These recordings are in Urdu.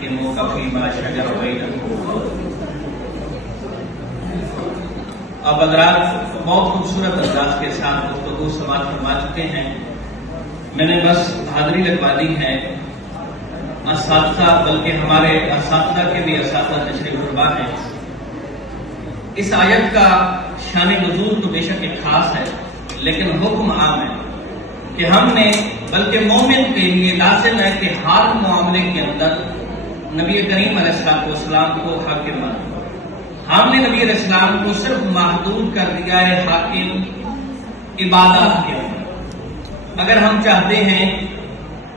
يحكموك فيما شجر بينهم. اب حضرات بہت خوبصورت انداز کے ساتھ گفتگو سماعت فرما چکے ہیں. میں نے بس حاضری لگوا دی ہے. اساتذہ بلکہ ہمارے اساتذہ کے بھی اساتذہ تشریف فرما ہیں. اس آیت کا شان نزول تو بے شک ایک خاص ہے، لیکن حکم عام ہے کہ ہم نے بلکہ مومن کے لیے لازم ہے کہ ہر معاملے کے اندر نبی کریم علیہ السلام کو حاکم مانا. ہم نے نبی علیہ السلام کو صرف محدود کر دیا ہے حاکم عبادات کے اندر. اگر ہم چاہتے ہیں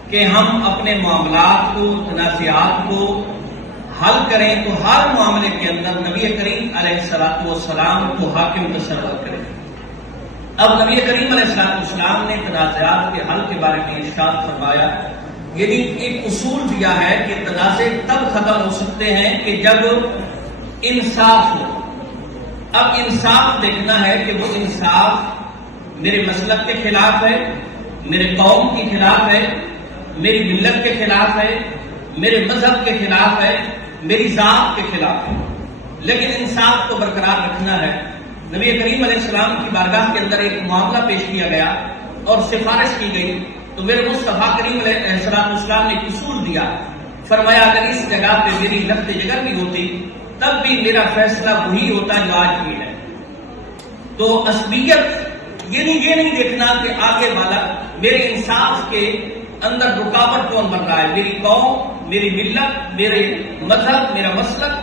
کہ ہم اپنے معاملات کو تنازعات کو حل کریں تو ہر معاملے کے اندر نبی کریم علیہ السلام کو حاکم تصور کریں. اب نبی کریم علیہ السلام نے تنازعات کے حل کے بارے میں ارشاد فرمایا، یعنی ایک اصول دیا ہے کہ تنازع تب ختم ہو سکتے ہیں کہ جب انصاف ہو. اب انصاف دیکھنا ہے کہ وہ انصاف میرے مسلک کے خلاف ہے، میرے قوم کے خلاف ہے، میری ملت کے خلاف ہے، میرے مذہب کے خلاف ہے، میری ذات کے خلاف ہے، لیکن انصاف کو برقرار رکھنا ہے. نبی کریم علیہ السلام کی بارگاہ کے اندر ایک معاملہ پیش کیا گیا اور سفارش کی گئی تو میرے مصطفیٰ کریم علیہ السلام نے ایک اصول دیا. فرمایا اگر اس جگہ پہ میری لفظ جگر بھی ہوتی تب بھی میرا فیصلہ وہی ہوتا جو آج بھی ہے. تو عصبیت یہ نہیں دیکھنا کہ آگے والا میرے انصاف کے اندر رکاوٹ کون بن رہا ہے، میری قوم، میری ملت، میرے مذہب، میرا مسلک،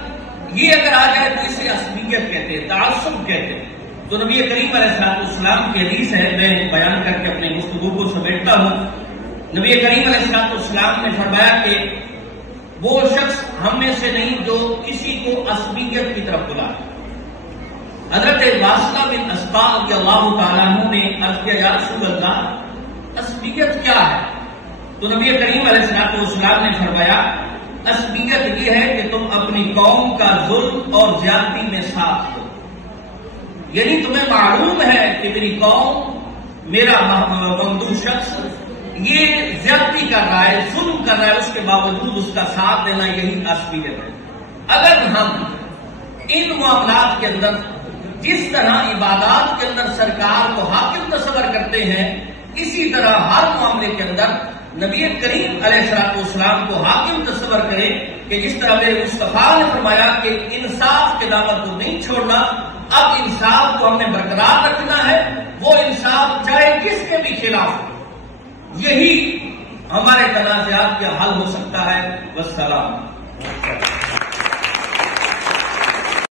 یہ اگر آ جائے تو اسے عصبیت کہتے ہیں، تعصب کہتے ہیں. تو نبی کریم علیہ السلام کی حدیث ہے، میں بیان کر کے اپنے گفتگو کو سمیٹتا ہوں. نبی کریم علیہ السلام نے فرمایا کہ وہ شخص ہم میں سے نہیں جو کسی کو عصبیت کی طرف بلا. حضرت واسطہ بن اسقاء رضی اللہ تعالیٰ عنہ نے عرض کیا یا رسول اللہ عصبیت کیا ہے؟ تو نبی کریم علیہ السلام نے فرمایا عصبیت یہ ہے کہ تم اپنی قوم کا ظلم اور زیادتی میں ساتھ ہو. یعنی تمہیں معلوم ہے کہ میری قوم، میرا ممدوح شخص یہ زیادتی کر رہا ہے، ظلم کر رہا ہے، اس کے باوجود اس کا ساتھ دینا یہی عصبیت ہے. اگر ہم ان معاملات کے اندر جس طرح عبادات کے اندر سرکار کو حاکم تصور کرتے ہیں، اسی طرح ہر معاملے کے اندر نبی کریم علیہ السلام کو حاکم تصور کریں کہ جس طرح میرے مصطفیٰ نے فرمایا کہ انصاف کے دعوت کو نہیں چھوڑنا، اب انصاف کو ہم نے برقرار رکھنا ہے، وہ انصاف چاہے کس کے بھی خلاف ہو. یہی ہمارے تنازعات کا حل ہو سکتا ہے. والسلام.